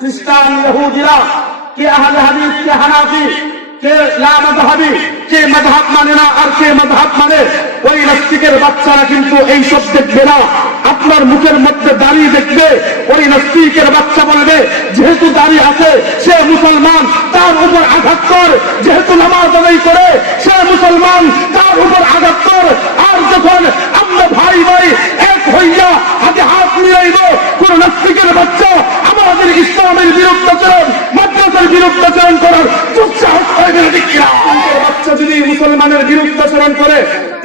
খ্রিস্টান, ইহুদিরা, কে আহলে হাদিস, কে হানাফি, কে লা মাযহাবি, কে মাযহাব মানে না আর কে মাযহাব মানে, ওই নাস্তিকের বাচ্চারা কিন্তু এই সব দেখবে না। আপনার মুখের মধ্যে দাড়ি দেখবে, ওই নাস্তিকের বাচ্চা বলবে যেহেতু দাড়ি আছে সে মুসলমান, তার উপর আঘাত কর। যেহেতু নামাজ আদায় করে সে মুসলমান, তার উপর আঘাত কর। আর যখন আমরা ভাই ভাই এক হইয়া হাতে হাত মিলাইব, কোন নাস্তিকের বাচ্চা আমাদের ইসলামের বিরুদ্ধাচরণ, মাদ্রাসার বিরুদ্ধাচরণ করার দুঃসাহস করবে না, ঠিক কিনা? বাচ্চা যদি মুসলমানের বিরুদ্ধাচরণ করে,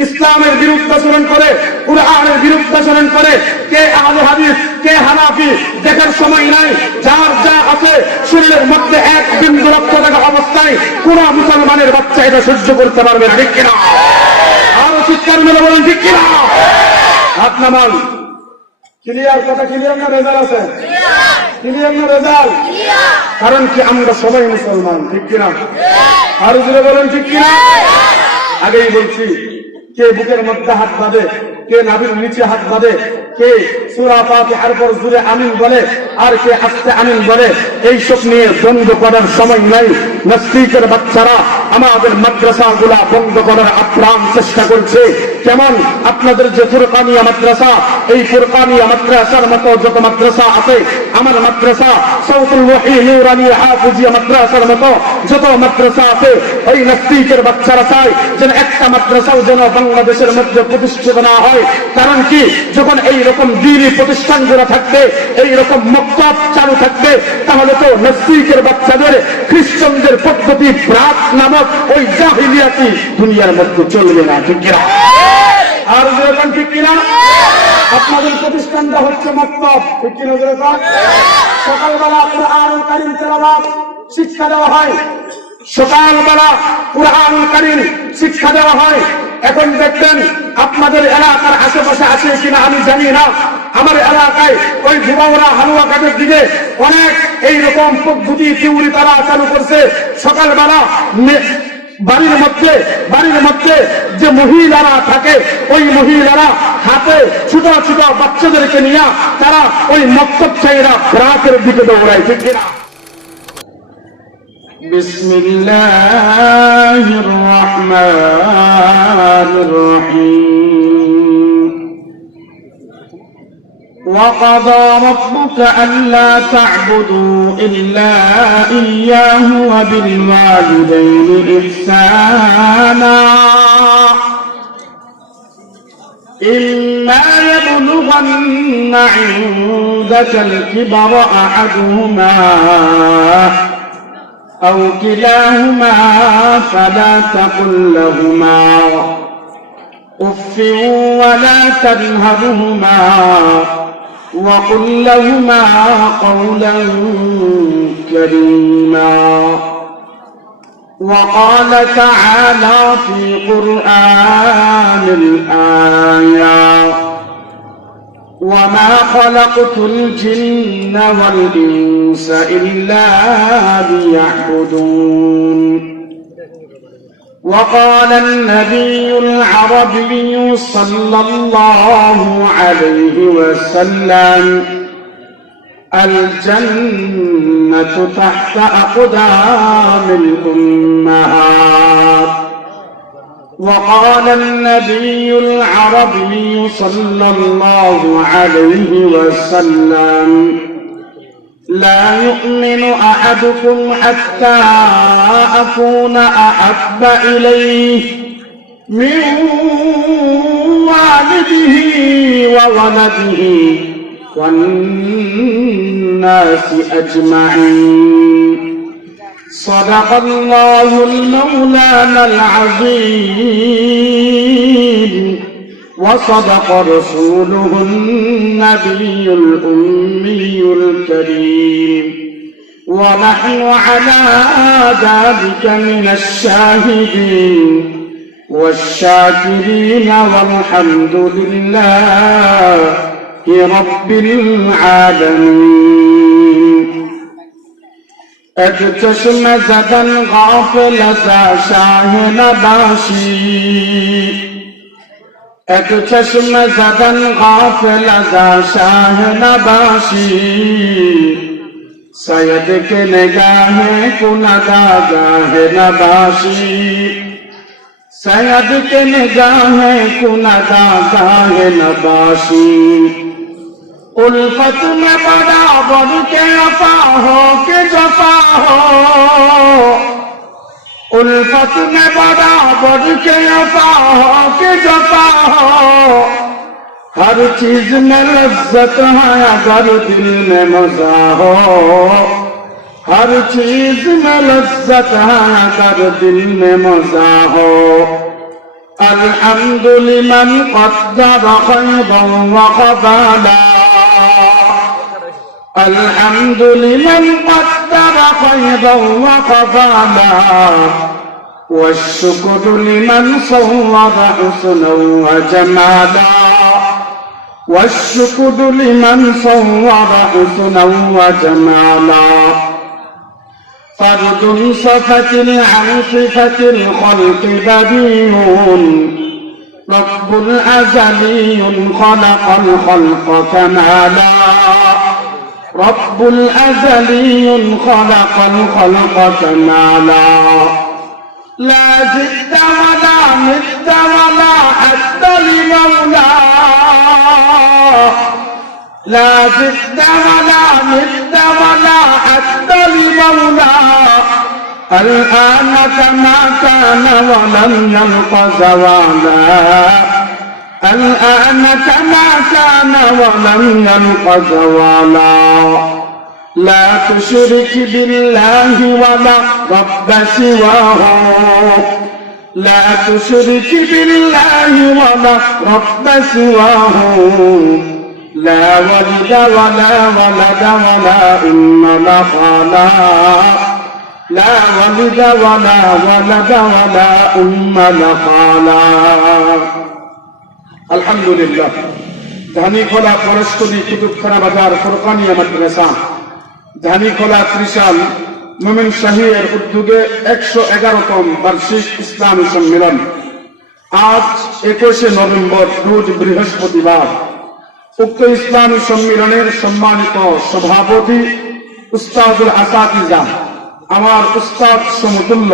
ইসলামের বিরুদ্ধাচরণ করে, কুরআনের বিরুদ্ধাচরণ করে, কে আহলে হাদিস, কে হানাফি দেখার সময় নাই। যার যা আছে শরীরের মধ্যে এক বিন্দু রক্ত থাকা অবস্থায় কোন মুসলমানের বাচ্চা এটা সহ্য করতে পারবে না, ঠিক কিনা? আরো চিৎকার মেলে বলেন ঠিক কিনা? হাত নামান। ক্লিয়ার? কথা ক্লিয়ার না? রেজাল্ট আছে ক্লিয়ার না? রেজাল্ট? কারণ কি আমরা সবাই মুসলমান, ঠিক কিনা? আরো জোরে বলেন ঠিক কিনা? আগেই বলছি, কে বুকের মধ্যে হাত বাঁধে, কে নাভির নিচে হাত বাঁধে, কে সূরা ফাতিহার পর জোরে আমিন বলে আর কে আস্তে আমিন বলে, এইসব নিয়ে দ্বন্দ্ব করার সময় নাই। নাস্তিকের বাচ্চারা আমাদের মাদ্রাসাগুলা বন্ধ করার আপ্রাণ চেষ্টা করছে। কেমন? আপনাদের যে ফুরকানিয়া মাদ্রাসা, এই ফুরকানিয়া মাদ্রাসার মতো যত মাদ্রাসা আছে, আমার মাদ্রাসা সাউতুল ওয়াহি নূরানিয়া হাফিজিয়া মাদ্রাসার মতো যত মাদ্রাসা আছে, ওই নাস্তিকের বাচ্চারা চায় যেন একটা মাদ্রাসাও যেন বাংলাদেশের মধ্যে প্রতিষ্ঠিত না হয়। কারণ কি? যখন এইরকম দ্বীনি প্রতিষ্ঠানগুলো থাকবে, এইরকম মক্তব চালু থাকবে, তাহলে তো নাস্তিকের বাচ্চাদের খ্রিস্টানদের পদ্ধতি ব্রাত নামক ওই জাহিলিয়াতি দুনিয়ার মধ্যে চলবে না, ঠিক কিনা? আর যেরকম ঠিক কিনা? আপনাদের প্রতিষ্ঠানটা হচ্ছে মক্তব, ঠিক কিনা? যেরকম সকালবেলা কুরআনুল কারীম তেলাওয়াত শিক্ষা দেওয়া হয়, সকালবেলা কুরআনুল কারীম শিক্ষা দেওয়া হয়। এখন দেখবেন আপনাদের এলাকার আশেপাশে আছে কিনা আমি জানি না, আমার এলাকায় ওই ধুবাউড়া হালুয়াঘাটের দিকে অনেক এইরকম পদ্ধতি থিওরি তারা চালু করছে। সকালবেলা বাড়ির মধ্যে যে মহিলারা থাকে, ওই মহিলারা হাতে ছোট ছোট বাচ্চাদেরকে নিয়ে তারা ওই মক্তব চাইরা রাতের দিকে দৌড়ায়, ঠিক কিনা? بسم الله الرحمن الرحيم وقضى ربك ألا تعبدوا إلا إياه وبالوالدين إحسانا إما يبلغن عندك الكبر أحدهما أو كلاهما فلا تقل لهما أف ولا تنهرهما وقل لهما قولا كريما وقال تعالى في قرآن الآية وما خلقت الجن والإنس إلا ليعبدون وقال النبي العربي صلى الله عليه وسلم الجنة تحت أقدام الأمهات وقال النبي العربي صلى الله عليه وسلم لا يؤمن أحدكم حتى أكون أحب إليه من والده وولده والناس أجمعين صدق الله المولانا العظيم وصدق رسوله النبي الأمي الكريم ونحن على ذلك من الشاهدين والشاكرين والحمد لله رب العالمين এক চশমে জদন গাফিল সা শাহ নবাশি এক চশমে জদন গাফিল সা শাহ নবাশি सैयद के निगाहें कुनदा गाहे नबाशी सैयद के निगाहें कुनदा गाहे नबाशी उल्फत में बराबर के अफा हो के जफा हो उल्फत में बराबर के अफा हो के जफा हो हर चीज में लज्जत है अगर दिल में मजा हो हर चीज में लज्जत है अगर दिल में मजा हो अल्हम्दुलिल्लाह क़द्दर खैरन व क़बाला अल्हम्दुलिल्लाह क़द्दर खैरन व क़बाला والشكر لمن صور حسنا وجمالا والشكر لمن صور حسنا وجمالا فرد صفة عن صفة الخلق بديع رب أزلي خلق الخلق كمالا رب أزلي خلق الخلق كمالا لا زدت ولا مت ولا حد لمولاه لا زدت ولا مت ولا حد لمولاه الآن كما كان ولم يلق زوالا الآن كما كان ولم يلق زوالا لا تشرك بالله ولا رب سواه لا تشرك بالله ولا رب سواه لا ولد ولا ولد ولا أم لا خالا لا ولد ولا ولد ولا أم لا خالا الحمد لله ধানীখোলা পরশতলী কুতুবখানা বাজার ফুরকানিয়া মাদ্রাসা ধানীখোলা ত্রিশাল মোমিন শাহীর উদ্যোগে 111তম বার্ষিক ইসলামী সম্মেলন আজ 21 নভেম্বর রোজ বৃহস্পতিবার উক্ত ইসলামী সম্মেলনের সম্মানিত সভাপতি উস্তাদুল আসাতিজা আমার উস্তাদ সমতুল্য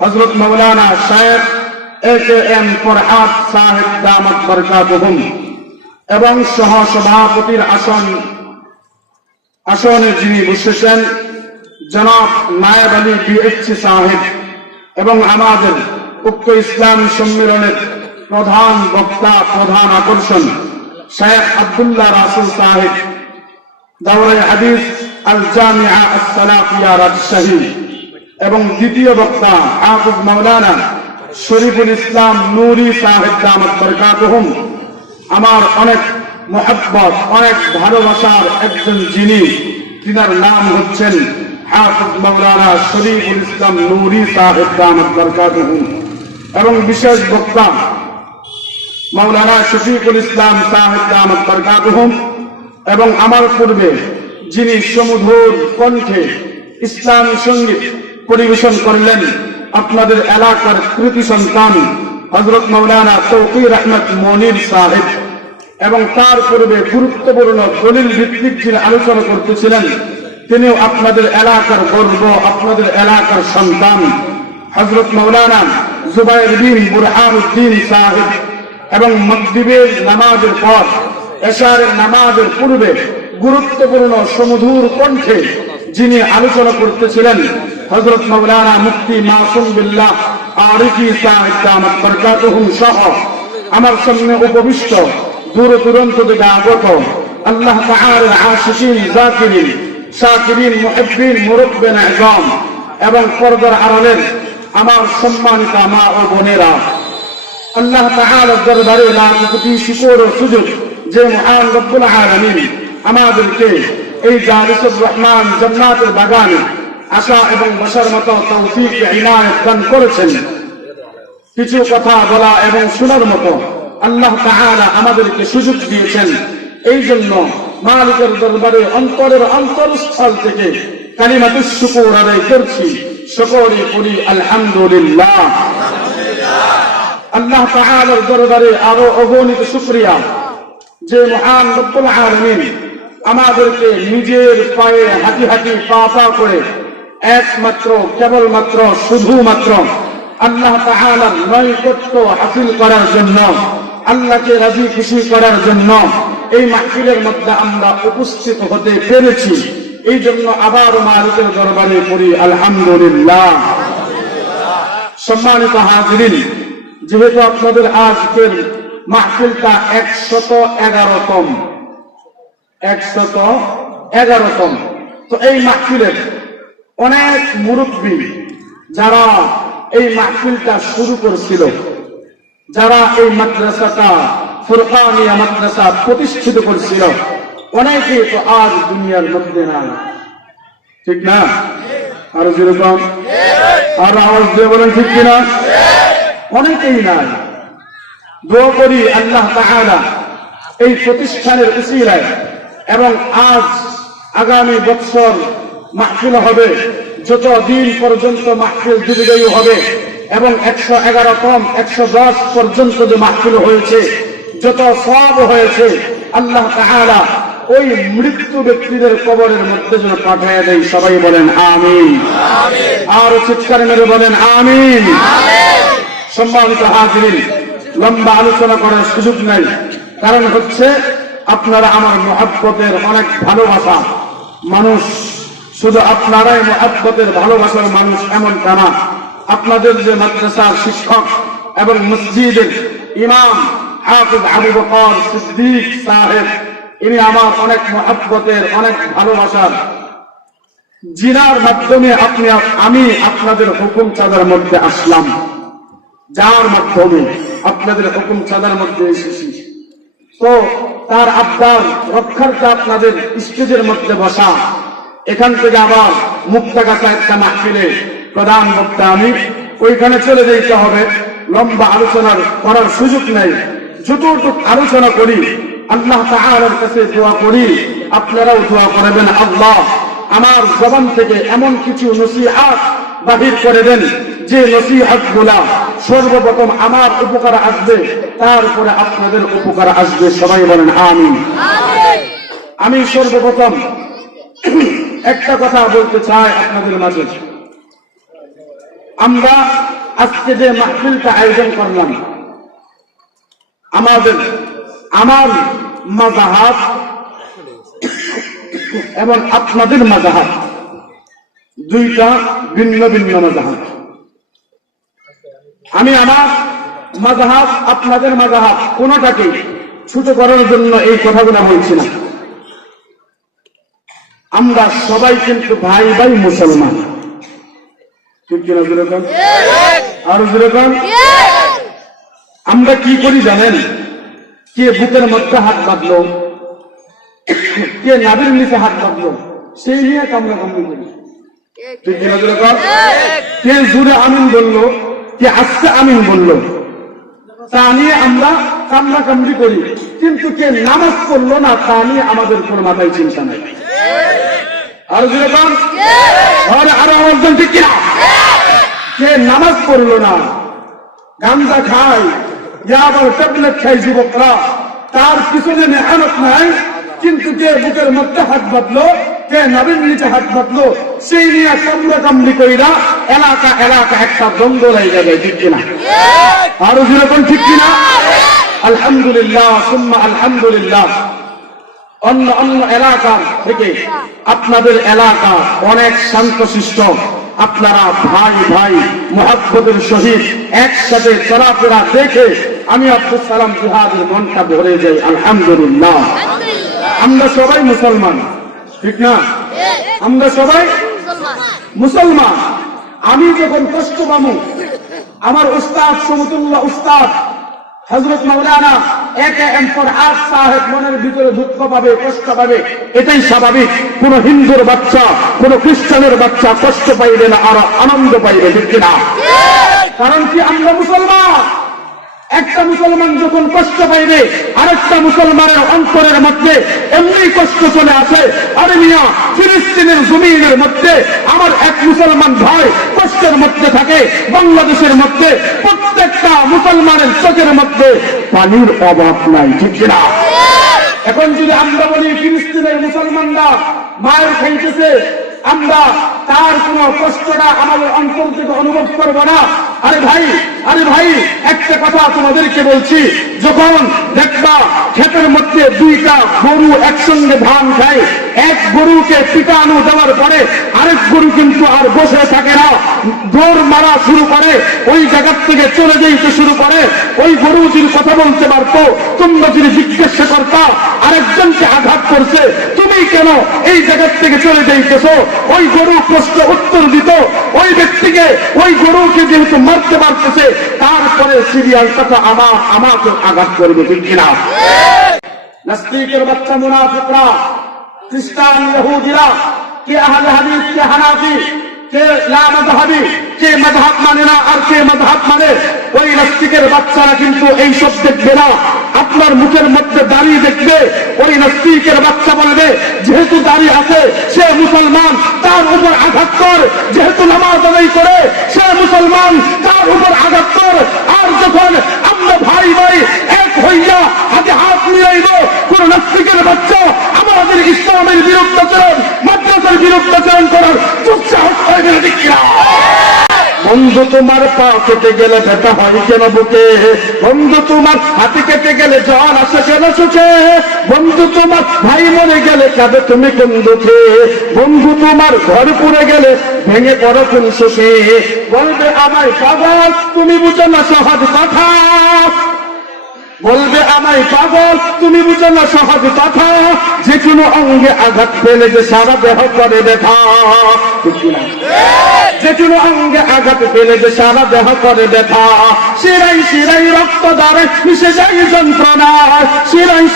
হযরত মাওলানা শায়েখ AKM ফরহাদ সাহেব দামাত বরকাতুহুম এবং সহ সভাপতির আসনে যিনি বসেছেন জনাব নায়েব আলী BHC সাহেব এবং আমাদের উক্ত ইসলামী সম্মেলনের প্রধান বক্তা প্রধান আকর্ষণ শেখ আব্দুল্লাহ রাসূল সাহেব দাওরায়ে হাদিস আল জামিয়া আস-সালাফিয়া রাজশাহী এবং দ্বিতীয় বক্তা হাফেজ মাওলানা শরীফুল ইসলাম নূরী সাহেব দামাত বরকাতুহুম আমার অনেক মোহাব্বত অনেক ভালোবাসার একজন যিনি তিনার নাম হচ্ছেন হাফেজ মাওলানা শরীফুল ইসলাম নূরী সাহেব দামাত বরকাতুহুম এবং বিশেষ বক্তা মাওলানা শফিকুল ইসলাম সাহেব দামাত বরকাতুহুম এবং আমার পূর্বে যিনি সুমধুর কণ্ঠে ইসলামী সঙ্গীত পরিবেশন করলেন আপনাদের এলাকার কৃতি সন্তান হযরত মাওলানা তৌকির আহমদ মনির সাহেব এবং তার পূর্বে গুরুত্বপূর্ণ দলিল ভিত্তিক যিনি আলোচনা করতেছিলেন তিনিও আপনাদের এলাকার গর্ব আপনাদের এলাকার সন্তান হযরত মাওলানা জুবায়ের বিন বুরহানুদ্দিন সাহেব এবং মাগরিবের নামাজের পর এশারের নামাজের পূর্বে গুরুত্বপূর্ণ সুমধুর কণ্ঠে যিনি আলোচনা করতেছিলেন হযরত মাওলানা মুফতি মাসুম বিল্লাহ আরিফি সাহেব দামাত বরকাতুহুম সহ আমার সামনে উপবিষ্ট দূর দূরান্ত থেকে আগত আল্লাহ তাআলার আশিকিন জাকিরিন শাকিরিন মুহিব্বিন মুরব্বিন আযম এবং পর্দার আড়ালের আমার সম্মানিত মা ও বোনেরা আল্লাহ তাআলার দরবারে লাখ কোটি শুকর ও সুজুদ যে মহান রব্বুল আলামিন আমাদেরকে এই জালিসুর রহমান জান্নাতের বাগানে আসা এবং বসার মতো তৌফিক ইনায়াত দান করেছেন কিছু কথা বলা এবং শোনার মতো আল্লাহ তাআলা আমাদেরকে সুযোগ দিয়েছেন এই জন্য মালিকের দরবারে অন্তরের অন্তরস্থল থেকে কালিমাতুশ শুকর আদায় করছি শুকরি করি আলহামদুলিল্লাহ আল্লাহ তাআলার দরবারে আরো অগণিত শুকরিয়া যে মহান রব্বুল আলামিন আমাদেরকে নিজের পায়ে হাঁটি হাঁটি পা পা করে একমাত্র কেবলমাত্র শুধুমাত্র আল্লাহ তাআলার নৈকট্য হাসিল করার জন্য, আল্লাহকে রাজি খুশি করার জন্য এই মাহফিলের মধ্যে আমরা উপস্থিত হতে পেরেছি। এই জন্য আবার মালিকের দরবারে পড়ি আলহামদুলিল্লাহ। সম্মানিত হাজিরিন, যেহেতু আপনাদের আজকের মাহফিলটা 111তম, তো এই মাহফিলের অনেক মুরব্বী যারা এই মাহফিলটা শুরু করেছিল, যারা এই মাদ্রাসাটা ফুরকানিয়া মাদ্রাসা প্রতিষ্ঠিত করেছিল, অনেকেই তো আজ দুনিয়ার মধ্যে নাই, ঠিক না? আর যেরকম আর আওয়াজ দিয়ে বলেন ঠিক কিনা? অনেকেই নাই। দোয়া করি আল্লাহ তাআলা এই প্রতিষ্ঠানের উসিলায় এবং আজ আগামী বছর মাহফিল হবে, যত দিন পর্যন্ত মাহফিল বিজয়ী হবে এবং 111তম 110 পর্যন্ত যে মাহফিল হয়েছে, যত সওয়াব হয়েছে, আল্লাহ তাআলা ওই মৃত্যু ব্যক্তিদের কবরের মধ্যে যেন পাঠিয়ে দেয়। সবাই বলেন আমিন। আর চিৎকার মেরে বলেন আমিন। সম্মানিত হাজিরিন, লম্বা আলোচনা করার সুযোগ নাই, কারণ হচ্ছে আপনারা আমার মহব্বতের অনেক ভালোবাসা মানুষ। শুধু আপনারাই মহব্বতের ভালোবাসার মানুষ এমনটা না, আপনাদের যে মাদ্রাসার শিক্ষক এবং মসজিদের ইমাম হাফিজ আবু বকর সিদ্দিক সাহেব, ইনি আমার অনেক মহব্বতের অনেক ভালোবাসার, জিনার মাধ্যমে আমি আপনাদের হুকুম চাঁদার মধ্যে আসলাম, যার মাধ্যমে আপনাদের হুকুম চাঁদার মধ্যে এসেছি। তো তার আবদার রক্ষার্থে আপনাদের স্টেজের মধ্যে বসা, এখান থেকে আবার মুক্তাগাছা একটা মাহফিলে প্রধান বক্তা আমি, ওইখানে চলে যেতে হবে। লম্বা আলোচনার করার সুযোগ নেই। যতটুকু আলোচনা করি আল্লাহ তাআলার কাছে দোয়া করি, আপনারাও দোয়া করবেন, আল্লাহ আমার জবান থেকে এমন কিছু নসিহত বাহির করে দেন যে নসিহতগুলা সর্বপ্রথম আমার উপকার আসবে, তারপরে আপনাদের উপকার আসবে। সবাই বলেন আমিন। আমি সর্বপ্রথম একটা কথা বলতে চাই আপনাদের মাঝে। আমরা আজকে যে মাহফিলটা আয়োজন করলাম, আমার মাযহাব এবং আপনাদের মাযহাব দুইটা ভিন্ন ভিন্ন মাযহাব। আমি আমার মাযহাব আপনাদের মাযহাব কোনটাকে ছোট করার জন্য এই কথাগুলো বলছি না। আমরা সবাই কিন্তু ভাই ভাই মুসলমান, ঠিক কিনা? যেরকম আরো যেরকম আমরা কি করি জানেন? কে বুকের মধ্যে হাত বাঁধলো, কে নাভির নিচে হাত বাঁধলো, সেই নিয়ে কামড়া কামড়ি করি, ঠিক কিনা? যেরকম কে জুড়ে আমিন বললো, কে আস্তে আমিন বললো, তা নিয়ে আমরা কামড়া কামড়ি করি। কিন্তু কে নামাজ পড়লো না, তা নিয়ে আমাদের কোন মাথায় চিন্তা নাই। আর যেরকম আরো একজন, ঠিক কিনা? কে নামাজ পড়লো না, গাঁজা খায়, আবার ট্যাবলেট খায় যুবকরা, তার পিছনে মেহনত নাই, কিন্তু কে বুকের মধ্যে হাত বাঁধলো, কে নবীর নিচে হাত বাঁধলো, সেই নিয়ে কামড়া কামড়ি কইরা এলাকা এলাকা একটা দ্বন্দ্ব হয়ে যাবে, ঠিক কিনা? আরো যেরকম, ঠিক কিনা? আলহামদুলিল্লাহ সুম্মা আলহামদুলিল্লাহ। অন্য অন্য এলাকা থেকে আপনাদের এলাকা অনেক শান্তশিষ্ট, আপনারা ভাই ভাই মুহাব্বতের সহিত একসাথে চলাফেরা দেখে আমি আব্দুল সালাম জিহাদের মনটা ভরে যাই। আলহামদুলিল্লাহ, আমরা সবাই মুসলমান, ঠিক না? আমরা সবাই মুসলমান। আমি যখন কষ্ট পাবো, আমার উস্তাদ সমতুল্লাহ উস্তাদ হযরত মাওলানা একেএম ফরহাদ সাহেব মনের ভিতরে দুঃখ পাবে, কষ্ট পাবে, এটাই স্বাভাবিক। কোন হিন্দুর বাচ্চা, কোন খ্রিস্টানের বাচ্চা কষ্ট পাইবে না, আর আনন্দ পাইবে, ঠিক কিনা? কারণ কি, আমরা মুসলমান। একটা মুসলমান যখন কষ্ট পাইবে, আরেকটা মুসলমানের অন্তরের মধ্যে এমনি কষ্ট চলে আসে। আরে মিয়া, ফিলিস্তিনের জমিনের মধ্যে আমার এক মুসলমান ভাই কষ্টের মধ্যে থাকে, বাংলাদেশের মধ্যে প্রত্যেকটা মুসলমানের চোখের মধ্যে পানির অভাব নাই, ঠিক কিনা? এখন যদি আমরা বলি ফিলিস্তিনের মুসলমানরা মায়ের খাইতেছে, আমরা তার কোন কষ্টটা আমাদের অন্তর থেকে অনুভব করব না? আরে ভাই একটা কথা তোমাদেরকে বলছি, যখন দেখবা ক্ষেতের মধ্যে দুইটা গরু একসঙ্গে ধান খায়, এক গরুকে পিটানো দেওয়ার পরে আরেক গরু কিন্তু আর বসে থাকে না, দৌড় মারা শুরু করে, ওই জায়গা থেকে চলে যেতে শুরু করে। ওই গরু যদি কথা বলতে পারতো, তোমরা যদি জিজ্ঞাসা করতা আরেকজনকে আঘাত করছে, তুমি কেন এই জায়গা থেকে চলে যাইতেছো, ওই গরু প্রশ্ন উত্তর দিত, ওই ব্যক্তিকে ওই গরুকে যেহেতু মারতে পারতেছে, তারপরে সিরিয়াল কথা আমাকে আঘাত করবে, ঠিক কিনা? নাস্তিকের বাচ্চা মুনাফিকরা, খ্রিস্টান ইহুদিরা, কে আহলে হাদিস, কে হানাফি, কে লা মাযহাবি, কে মাযহাব মানে না আর কে মাযহাব মানে, ওই নাস্তিকের বাচ্চারা কিন্তু এই সব দেখবে না। আপনার মুখের মধ্যে দাড়ি দেখবে, ওই নাস্তিকের বাচ্চা বলবে যেহেতু দাড়ি আছে সে মুসলমান, তার উপর আঘাত কর, যেহেতু নামাজ আদায় করে সে মুসলমান, তার উপর আঘাত কর। আর যখন আমরা ভাই এক হইয়া হাতে হাত মিলাইব, কোন নাস্তিকের বাচ্চা আমাদের ইসলামের বিরুদ্ধাচরণ, মাদ্রাসার বিরুদ্ধাচরণ করার দুঃসাহস করবে না, ঠিক কিনা? বন্ধু তোমার পা কেটে গেলে ব্যথা হয় কেন বুকে, বন্ধু তোমার হাতে কেটে গেলে জল আসে কেন চোখে, বন্ধু তোমার ভাই মরে গেলে কাঁদে তুমি কোন দুঃখে, বন্ধু তোমার ঘর পুড়ে গেলে ভেঙে পড়ো কোন সুখে। বলবে আমায় পাগল, তুমি বুঝো না সহজ কথা, বলবে আমায় পাগল, তুমি বুঝো না সহজ কথা, যে কোনো অঙ্গে আঘাত পেলে যে সারা দেহ করে ব্যথা, যে কোনো অঙ্গে আঘাত পেলে যে সারা দেহ করে ব্যথা, শিরাই রক্ত দ্বারা মিশে যায় যন্ত্রণা, শিরাই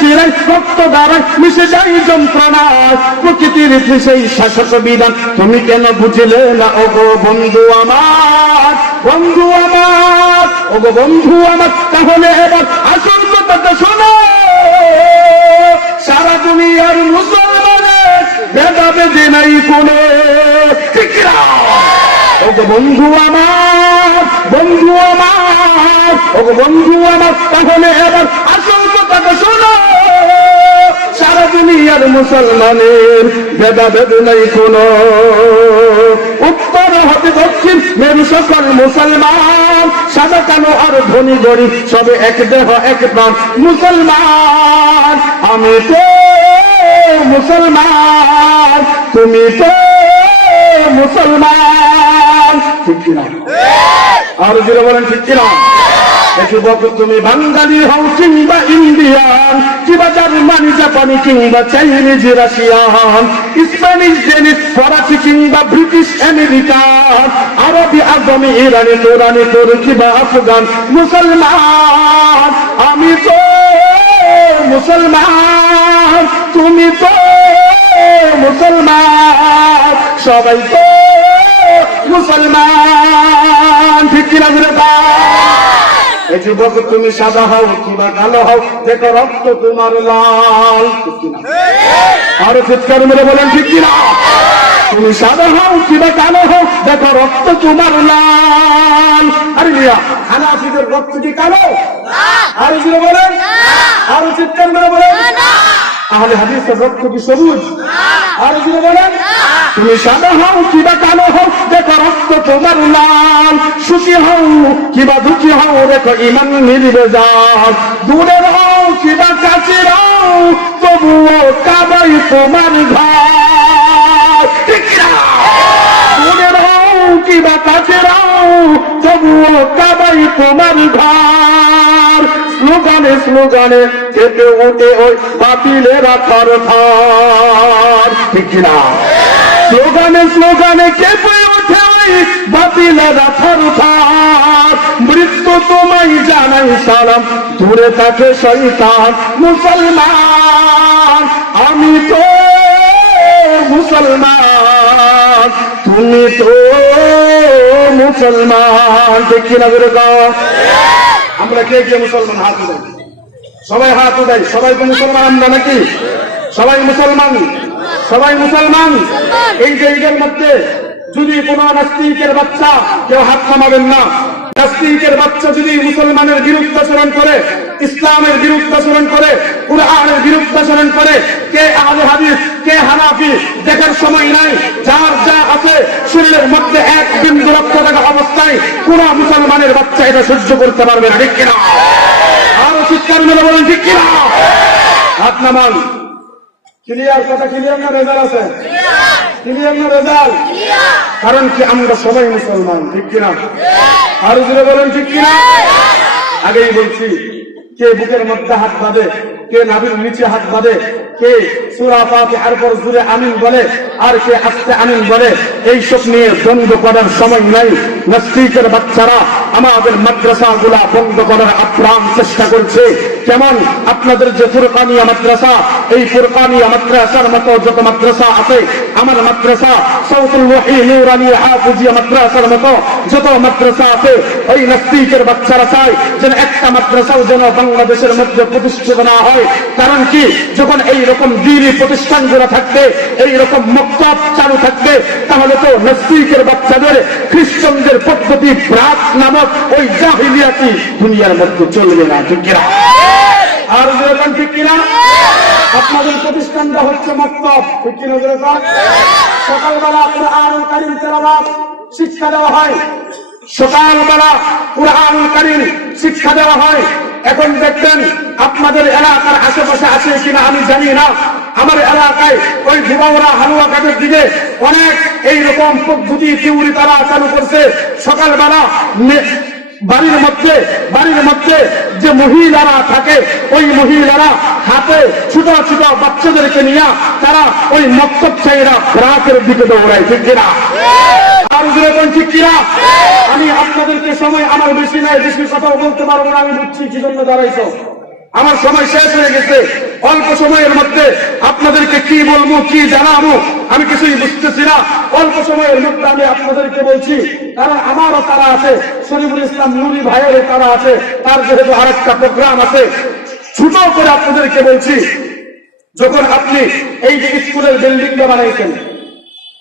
রক্ত দ্বারা মিশে যায় যন্ত্রণা, প্রকৃতির সেই শাসক বিধান তুমি কেন বুঝলে না? ওগো বন্ধু আমার, বন্ধু আমার, ওগো বন্ধু আমার, তাহলে এবার আসল কথাটা শোনো, সারা দুনিয়ার মুসলমানের ভেদাভেদি নাই কোনো, ঠিক না? ওগো বন্ধু আমার, বন্ধু আমার, ওগো বন্ধু আমার, তাহলে এবার আসল কথাটা শোনো, সারা দুনিয়ার মুসলমানের ভেদাভেদ নাই কোনো, উত্তর হতে দক্ষিণ মেরু সকল মুসলমান, সাদা কালো আর ধনী গরিব সবে এক দেহ এক প্রাণ মুসলমান, আমি তো মুসলমান, তুমি তো মুসলমান, ঠিক কিনা? আর যারা বলেন ঠিক কিনা? যুবক তুমি বাঙালি হও কিংবা ইন্ডিয়ান, কিংবা জার্মানি জাপানি কিংবা চাইনিজ রাশিয়ান, স্প্যানিশ ডেনিশ ফরাসি কিংবা ব্রিটিশ আমেরিকান, আরবি আজমি ইরানি তুরানি তুর্কি বা আফগান মুসলমান, আমি তো মুসলমান, তুমি তো মুসলমান, সবাই তো মুসলমান, ঠিক কিনা? এই যুবক তুমি সাদা হও কিংবা কালো হও, দেখো রক্ত তোমার লাল, ঠিক কিনা? আরো চিৎকার মেরে বলেন ঠিক কিনা? তুমি সাদা হও কিংবা কালো হও, দেখো রক্ত তোমার লাল। আরে মিয়া, হানাফিদের রক্ত কি কালো? আরো জোরে বলেন, আরো চিৎকার মেরে বলেন। আহলে হাদিসের রক্ত কি সবুজ? আরো জোরে বলেন। তুমি সাদা হও কিংবা কালো হও, দেখো রক্ত তোমার লাল। সুখী হও কিংবা দুঃখী হও, দেখো ইমান মিলবে যার। দূরে হও কিংবা কাছে হও, তবুও কাবাই তোমার ঘর, ঠিক না? দূরে হও কিংবা কাছে হও, তবুও কাবাই তোমার ঘর। স্লোগানে স্লোগানে চেপে ওঠে ওই বাতিলেরা থর থর, ঠিক না? স্লোগানে স্লোগানে চেপে ওঠে ওই বাতিলেরা থর থর। মৃত্যু তোমায় জানাই সালাম, দূরে থাকে শয়তান। মুসলমান আমি তো মুসলমান, তুমি তো মুসলমান, ঠিক কিনা? আমরা কে কে মুসলমান? হাত উঠাই, সবাই হাত উঠাই। সবাই তো মুসলমান আমরা নাকি? সবাই মুসলমান, সবাই মুসলমান। এই যে ঈদের মধ্যে যদি কোন নাস্তিকের বাচ্চা কেউ হাত নামাবেন না, নাস্তিকের বাচ্চা যদি মুসলমানের বিরুদ্ধাচরণ করে, ইসলামের বিরুদ্ধাচরণ করে, কুরআনের বিরুদ্ধাচরণ করে, কে আহলে হাদিস কে হানাফি দেখার সময় নাই। যার যা আছে শরীরের মধ্যে এক বিন্দু রক্ত থাকা অবস্থায় কোন মুসলমানের বাচ্চা এটা সহ্য করতে পারবে না, ঠিক কিনা? আরো চিৎকার মেলে বলেন ঠিক কিনা? হাত নামান। ক্লিয়ার কথা? ক্লিয়ার না রেজাল্ট আছে? ক্লিয়ার না রেজাল্ট? কারণ কি আমরা সবাই মুসলমান, ঠিক কিনা? আরো জোরে বলেন ঠিক কিনা? আগেই বলছি, কে বুকের মধ্যে হাত বাঁধে, কে নাভির নিচে হাত বাঁধে, কে সূরা ফাতিহার পর জোরে আমিন বলে আর কে আস্তে আমিন বলে, এইসব নিয়ে দ্বন্দ্ব করার সময় নাই। নাস্তিকের বাচ্চারা আমাদের মাদ্রাসাগুলা বন্ধ করার আপ্রাণ চেষ্টা করছে। কেমন? আপনাদের যে ফুরকানিয়া মাদ্রাসা, এই ফুরকানিয়া মাদ্রাসার মতো যত মাদ্রাসা আছে, আমার মাদ্রাসা সাউতুল ওয়াহি নূরানিয়া হাফিজিয়া মাদ্রাসার মতো যত মাদ্রাসা আছে, ওই নাস্তিকের বাচ্চারা চায় যেন একটা মাদ্রাসাও যেন বাংলাদেশের মধ্যে প্রতিষ্ঠিত না হয়। কারণ কি? যখন এইরকম দ্বীনি প্রতিষ্ঠানগুলো থাকবে, এইরকম মক্তব চালু থাকবে, তাহলে তো নাস্তিকের বাচ্চাদের খ্রিস্টানদের পদ্ধতি ব্রাত নামক ওই জাহিলিয়াতি দুনিয়ার মধ্যে চলবে না, ঠিক কিনা? আর যেরকম ঠিক কিনা? আপনাদের প্রতিষ্ঠানটা হচ্ছে মক্তব, ঠিক কিনা? যেরকম সকালবেলা কুরআনুল কারীম তেলাওয়াত শিক্ষা দেওয়া হয়, সকালবেলা কুরআনুল কারীম শিক্ষা দেওয়া হয়। এখন দেখবেন আপনাদের এলাকার আশেপাশে আছে কিনা আমি জানি না, আমার এলাকায় ওই ধুবাউড়া হালুয়াঘাটের দিকে অনেক এইরকম পদ্ধতি থিওরি তারা চালু করছে। সকালবেলা বাড়ির মধ্যে যে মহিলারা থাকে, ওই মহিলারা হাতে ছোট ছোট বাচ্চাদেরকে নিয়ে তারা ওই মক্তব চাইরা ব্রাকের দিকে দৌড়ায়, ঠিক কিনা? আর যেরকম ঠিক কিনা? আমি আপনাদেরকে সময় আমার বেশি নাই, বেশি কথাও বলতে পারবো না, আমি বুঝছি কি জন্য দাঁড়াইছো। আমার সময় শেষ হয়ে গেছে। অল্প সময়ের মধ্যে আপনাদেরকে কি বলবো, কি জানাবো আমি কিছুই বুঝতেছি না। অল্প সময়ের মধ্যে আমি আপনাদেরকে বলছি, কারণ আমারও তারা আছে, শরীফুল ইসলাম নুরি ভাইয়েরও তারা আছে, তার যেহেতু আরেকটা প্রোগ্রাম আছে। ছোট করে আপনাদেরকে বলছি, যখন আপনি এই যে স্কুলের বিল্ডিংটা বানাইছেন,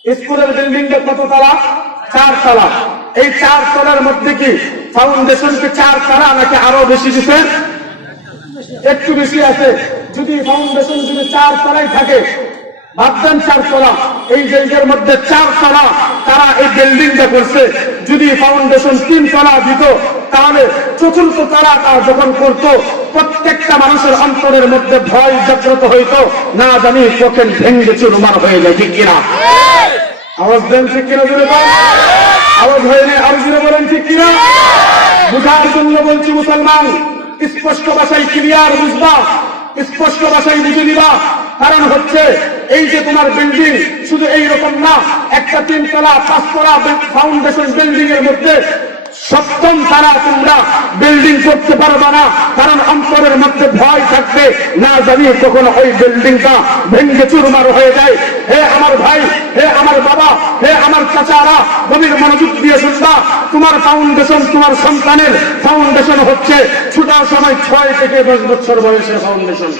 স্কুলের বিল্ডিংটা কত তলা? 4 তলা। এই 4 তলার মধ্যে কি ফাউন্ডেশনকে 4 তলা নাকি আরো বেশি দিচ্ছেন? একটু বেশি আছে। যদি ফাউন্ডেশন যদি 4 তলায় থাকে, ভাবছেন 4 তলা, এই জায়গার মধ্যে 4 তলা তারা এই বিল্ডিংটা করছে। যদি ফাউন্ডেশন 3 তলা দিত, তাহলে 4র্থ তলাটা যখন করতো প্রত্যেকটা মানুষের অন্তরের মধ্যে ভয় জাগ্রত হইতো, না জানি কখন ভেঙ্গে চুরমার হয়ে যায়, ঠিক কিনা? আওয়াজ দেন ঠিক কিনা? জোরে বলেন। আওয়াজ হয়নি, আর জোরে বলেন ঠিক কিনা? বুঝার জন্য বলছি মুসলমান, স্পষ্ট ভাষায় ক্লিয়ার বুঝবা, স্পষ্ট ভাষায় বুঝে নিবা। কারণ হচ্ছে এই যে তোমার বিল্ডিং শুধু এইরকম না, একটা 3 তলা 5 তলা ফাউন্ডেশন বিল্ডিং এর মধ্যে 7ম তারা তোমরা বিল্ডিং করতে পারবে না। কারণ অন্তরের মধ্যে ভয় থাকবে, না জানি কখনো ওই বিল্ডিংটা ভেঙ্গে চুরমার হয়ে যায়। হে আমার ভাই, হে আমার বাবা, হে আমার চাচারা, গভীর মনোযোগ দিয়ে শুনবা। তোমার ফাউন্ডেশন, তোমার সন্তানের ফাউন্ডেশন হচ্ছে ছোট সময় 6 থেকে 10 বছর বয়সের ফাউন্ডেশন।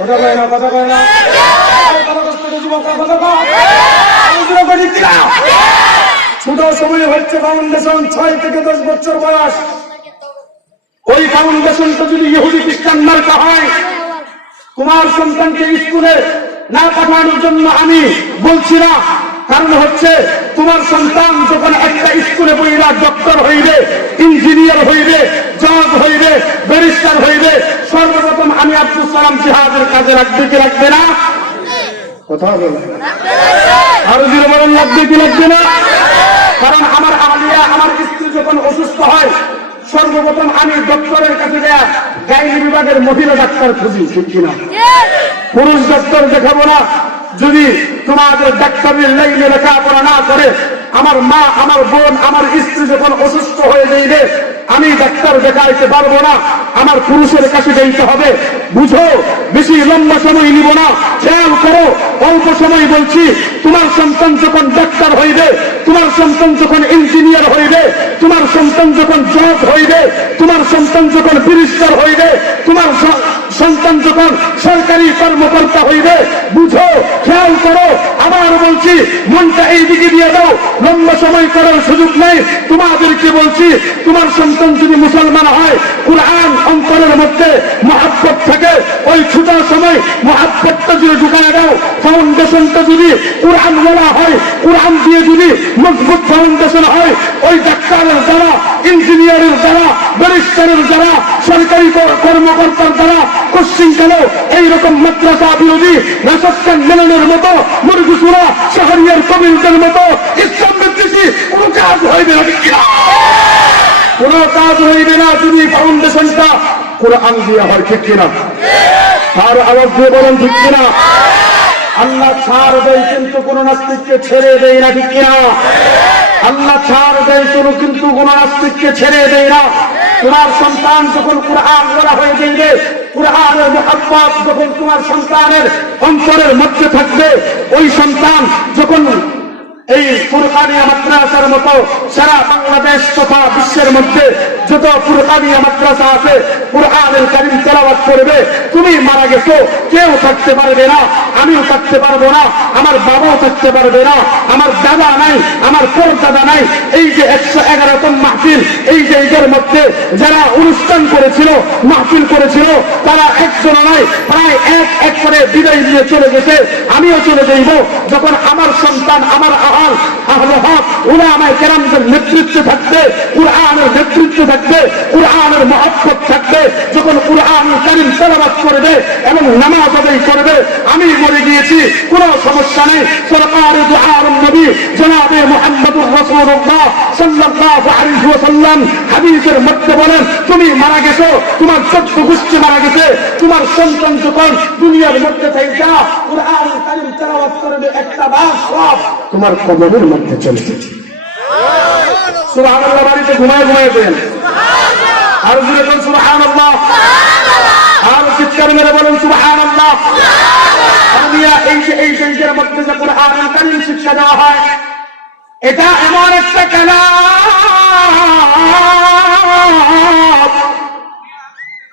কথা কয় না? কথা কয় না? ছোট সময় হচ্ছে ফাউন্ডেশন 6 থেকে 10 বছর বয়স। ওই ফাউন্ডেশনটা যদি ইহুদি খ্রিস্টান মার্কা হয়, তোমার সন্তানকে স্কুলে না পাঠানোর জন্য আমি বলছি না। কারণ হচ্ছে তোমার সন্তান যখন একটা স্কুলে পড়িরা ডক্টর হইবে, ইঞ্জিনিয়ার হইবে, জজ হইবে, ব্যারিস্টার হইবে, সর্বপ্রথম আমি আব্দুল সালাম জিহাদের কাজে রাখবে কি রাখবে না? কথা বলে আরো জোরে বলেন, লাগবে কি লাগবে না? কারণ আমার আলিয়া, আমার স্ত্রী যখন অসুস্থ হয়, সর্বপ্রথম আমি ডক্টরের কাছে দেয়া গাইনি বিভাগের মহিলা ডাক্তার খুঁজি, ঠিক কিনা? পুরুষ ডাক্তার দেখাবো না। যদি তোমাদের ডাক্তারের লাইনে লেখাপড়া না করে, আমার মা, আমার বোন, আমার স্ত্রী যখন অসুস্থ হয়ে যাইবে, আমি ডাক্তার দেখাইতে পারবো না, আমার পুরুষের কাছে যাইতে হবে। বুঝো, বেশি লম্বা সময় নিব না, খেয়াল করো, অল্প সময় বলছি। তোমার সন্তান যখন ডাক্তার হইবে, তোমার সন্তান যখন ইঞ্জিনিয়ার হইবে, তোমার সন্তান যখন জজ হইবে, তোমার সন্তান যখন ব্যারিস্টার হইবে, তোমার সন্তান যখন সরকারি কর্মকর্তা হইবে, বুঝো, খেয়াল করো, আবার বলছি, মনটা এই দিকে দিয়ে দাও, লম্বা সময় করার সুযোগ নেই। তোমাদেরকে বলছি, তোমার সন্তান যদি মুসলমান হয়, কুরআন অন্তরের মধ্যে মহাব্বত থাকে, ওই ছোটার সময় মহাব্বতটা যদি ঢুকায় দাও, ফাউন্ডেশনটা যদি কুরআন বলা হয়, কুরআন দিয়ে যদি মজবুত ফাউন্ডেশন হয়, ওই ডাক্তারের দ্বারা, ইঞ্জিনিয়ারের দ্বারা, ব্যারিস্টারের দ্বারা, সরকারি কর্মকর্তার দ্বারা পশ্চিমকালে এইরকম মাদ্রাসা বিরোধী নাশকতান মেলানোর মতো, মুরগুসুরা শহরিয়ার কবিরদের মতো ইসলাম বিদ্বেষী কোনো কাজ হইবে না, ঠিক কিনা? কোনো কাজ হইবে না যদি ফাউন্ডেশনটা কুরআন দিয়ে হয়, ঠিক কিনা? তার আওয়াজ দিয়ে বলেন, ঠিক কিনা? আল্লাহ ছাড় দেয় কিন্তু কোন নাস্তিককে ছেড়ে দেয় না, ঠিক কিনা? আল্লাহ ছাড় দেয় কিন্তু কোন নাস্তিককে ছেড়ে দেয় না। তোমার সন্তান যখন কুরআন বলা হয়ে যাবে, কুরআনের মুহাব্বত যখন তোমার সন্তানের অন্তরের মধ্যে থাকবে, ওই সন্তান যখন এই ফুরকানিয়া মাদ্রাসার মতো সারা বাংলাদেশ তথা বিশ্বের মধ্যে যত ফুরকানিয়া মাদ্রাসা আছে, কুরআনুল কারীম তেলাওয়াত করবে, তুমি মারা গেছো, কেউ থাকতে পারবে না, আমিও থাকতে পারবো না, আমার বাবাও থাকতে পারবে না, আমার দাদা নাই, আমার পরদাদা নাই। এই যে 111তম মাহফিল, এই যে এর মধ্যে যারা অনুষ্ঠান করেছিল, মাহফিল করেছিল, তারা একজন নাই, প্রায় এক করে বিদায় দিয়ে চলে গেছে। আমিও চলে যাইব যখন আমার সন্তান, আমার আহলে হক উলামায়ে কেরামদের নেতৃত্বে থাকবে, কুরআনের নেতৃত্বে থাকবে, কুরআনের মহব্বত থাকবে, যখন কুরআনুল কারীম তেলাওয়াত করবে এবং নামাজ আদায় করবে, আমি বলে গিয়েছি কোনো সমস্যা নেই। সরকারে দুআর নবী জনাবে মুহাম্মদুর রাসূলুল্লাহ সাল্লাল্লাহু আলাইহি ওয়াসাল্লাম হাদিসের মধ্যে বলেন, তুমি মারা গেছো, তোমার 14 গোষ্ঠী মারা গেছে, তোমার সন্তান যখন দুনিয়ার মধ্যে থাইকা কুরআনুল কারীম তেলাওয়াত করবে, একটা বার সব তোমার কবরের মধ্যে চলছে। সুবহানাল্লাহ। বাড়িতে ঘুমায় ঘুমায় দেন, আর জোরে বলেন সুবহানাল্লাহ, আর চিৎকার মেরে বলেন সুবহানাল্লাহ। এই যে মধ্যে যে কুরআনুল কারীম শিক্ষা দেওয়া হয়, এটা এমন একটা কালাম,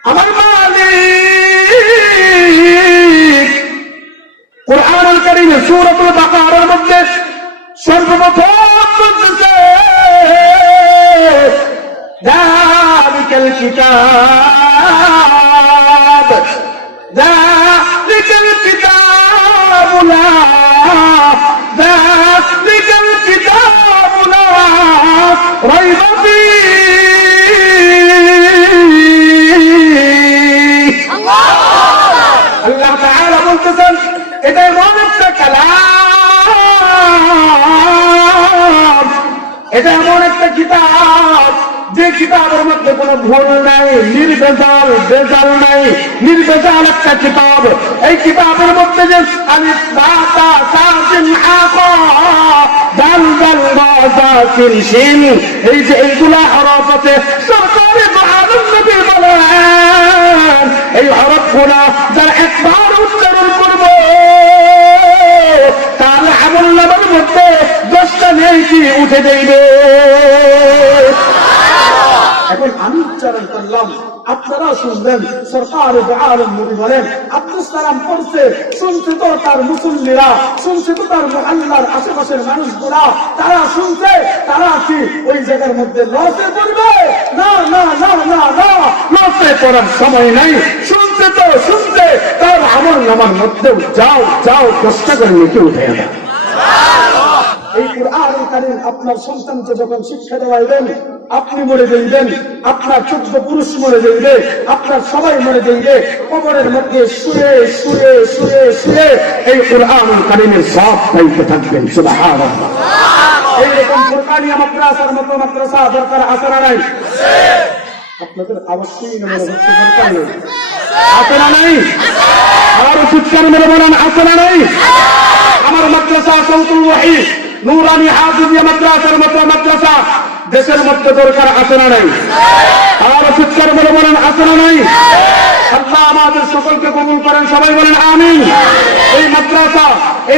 আমার মালিক কুরআনুল কারীমে সূরাতুল বাকারার মধ্যে সর্বপ্রথম বলতেছে, যালিকাল কিতাব, যালিকাল কিতাবু লা, যালিকাল কিতাবু লা রাইবা ফীহি। আল্লাহ তাআলা বলতেছেন, এটা এমন একটা কালাম, এটা এমন একটা কিতাব, যে কিতাবের মধ্যে কোনো ভুল নাই, নির্ভেজাল, ভেজাল নাই, নির্ভেজাল একটা কিতাব। এই কিতাবের মধ্যে যে আলিফ বা তা সা সিন হা কা দাল দাল বা সা সিন শিন, এই যে এইগুলা হরফ আছে, সরকারে দুআর নবী বলেন, এই হরফগুলা যারা একবার উচ্চারণ করবে, তাহলে আমলনামার মধ্যে 10টা নেকি উঠে যাইবে। এখন আমি উচ্চারণ করলাম, আপনারা শুনবেন। সরকার আলম নবী বলেন, আব্দুস সালাম পড়ছে, শুনছে তো তার মুসল্লিরা, শুনছে তো তার মুহাল্লার আশেপাশের মানুষগুলা, তারা শুনছে, তারা কি ওই জায়গার মধ্যে লসে পড়বে? না না না না না, লসে পড়ার সময় নাই। শুনছে তো শুনছে, তার আমলনামার মধ্যেও যাও যাও 10টা করে নেকি উঠে যাবে। এই কুরআনুল কারীম আপনার সন্তানকে যখন শিক্ষা দেওয়াইবেন, আপনি মরে যাইবেন, আপনার 14 পুরুষ মরে যাইবে, আপনার সবাই মরে যাইবে, কবরের মধ্যে শুয়ে শুয়ে শুয়ে শুয়ে এই কুরআনুল কারীমের সব পাইতে থাকবেন। সুবহানাল্লাহ। এইরকম ফুরকানিয়া মাদ্রাসার মতো মাদ্রাসা দরকার আছে না নাই? আপনাদের অবশ্যই মনে হচ্ছে দরকার নেই, আছে না নাই? আরো চিৎকার মেরে বলেন, আছে না নাই? আমার মাদ্রাসা সাউতুল ওয়াহি নুরানি হাফিজিয়া মাদ্রাসার মতো মাদ্রাসা দেশের মধ্যে দরকার আছে না নাই? আর চিৎকার বলে বলেন, আছে না নাই? আল্লাহ আমাদের সকলকে কবুল করেন, সবাই বলেন আমিন। এই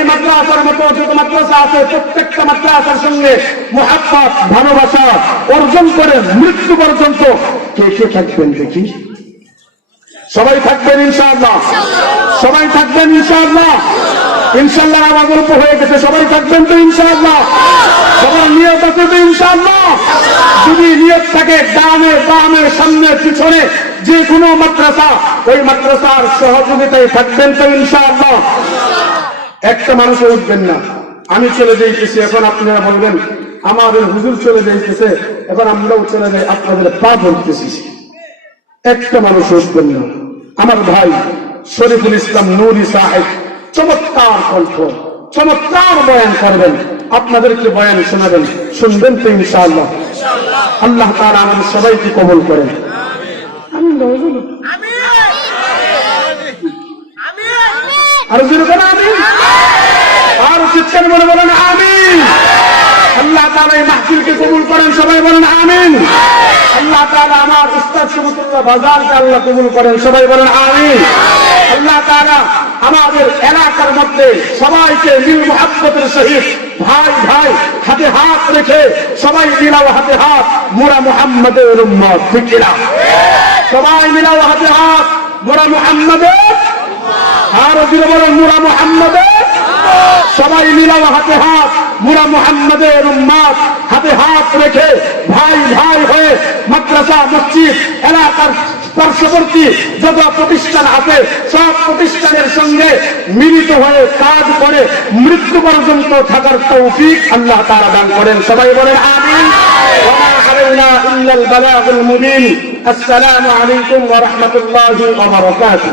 মাদ্রাসার মতো যত মাদ্রাসা আছে, প্রত্যেকটা মাদ্রাসার সঙ্গে মুহাব্বত, ভালোবাসা অর্জন করে মৃত্যু পর্যন্ত কে কে থাকবেন দেখি। সবাই থাকবেন ইনশাআল্লাহ, সবাই থাকবেন ইনশাআল্লাহ। ইনশাআল্লাহ আমাদের উপর হয়ে গেছে, সবাই থাকবেন তো ইনশাআল্লাহ, সবার নিয়ত আছে তো ইনশাআল্লাহ। যদি নিয়ত থাকে ডানে বামে সামনে পিছনে যে কোনো মাদ্রাসা, ওই মাদ্রাসার সহযোগিতায় থাকবেন তো ইনশাআল্লাহ। একটা মানুষও উঠবেন না, আমি চলে যাইতেছি, এখন আপনারা বলবেন আমাদের হুজুর চলে যাইতেছে, এখন আমরাও চলে যাই, আপনাদের পা ধরতেছি। একটা মানুষ উঠবেন না। আমার ভাই শরীফুল ইসলাম নুরি সাহেব চমৎকার কণ্ঠ, চমৎকার বয়ান করবেন, আপনাদেরকে বয়ান শোনাবেন, শুনবেন তো ইনশাআল্লাহ। আল্লাহ তাআলা আমাদের সবাইকে কবুল করেন। আমিন। আর জোরে বলেন আমিন, আর চিৎকার বলে বলেন আমিন। আল্লাহ তাআলা এই মাহফিলকে কবুল করেন, সবাই বলেন আমিন। আল্লাহ তাআলা আমার উস্তাদ সুবতুল্লাহ বাজারকে আল্লাহ কবুল করেন, সবাই বলেন আমিন। আল্লাহ তাআলা আমাদের এলাকার মধ্যে সবাইকে মিল মুহাব্বতের সহিত ভাই ভাই হাতে হাত রেখে সবাই মিলাও হাতে হাত, মুরা মুহাম্মাদের উম্মত, ঠিক কিনা? সবাই মিলাও হাতে হাত, মুরা মুহাম্মাদের, আর দিলে বলেন মুরা মুহাম্মাদের। সবাই মিলাও হাতে হাত, মুরা মুহাম্মাদের উম্মত, হাতে হাত রেখে ভাই ভাই হয়ে মাদ্রাসা মসজিদ এলাকার পার্শ্ববর্তী যত প্রতিষ্ঠান আছে সব প্রতিষ্ঠানের সঙ্গে মিলিত হয়ে কাজ করে মৃত্যু পর্যন্ত থাকার তৌফিক আল্লাহ তাআলা দান করেন, সবাই বলেন আমিন। ওয়া মা আলাইনা ইল্লাল বালাগুল মুবিন। আসসালামু আলাইকুম ওয়া রাহমাতুল্লাহি ওয়া বারাকাতুহু।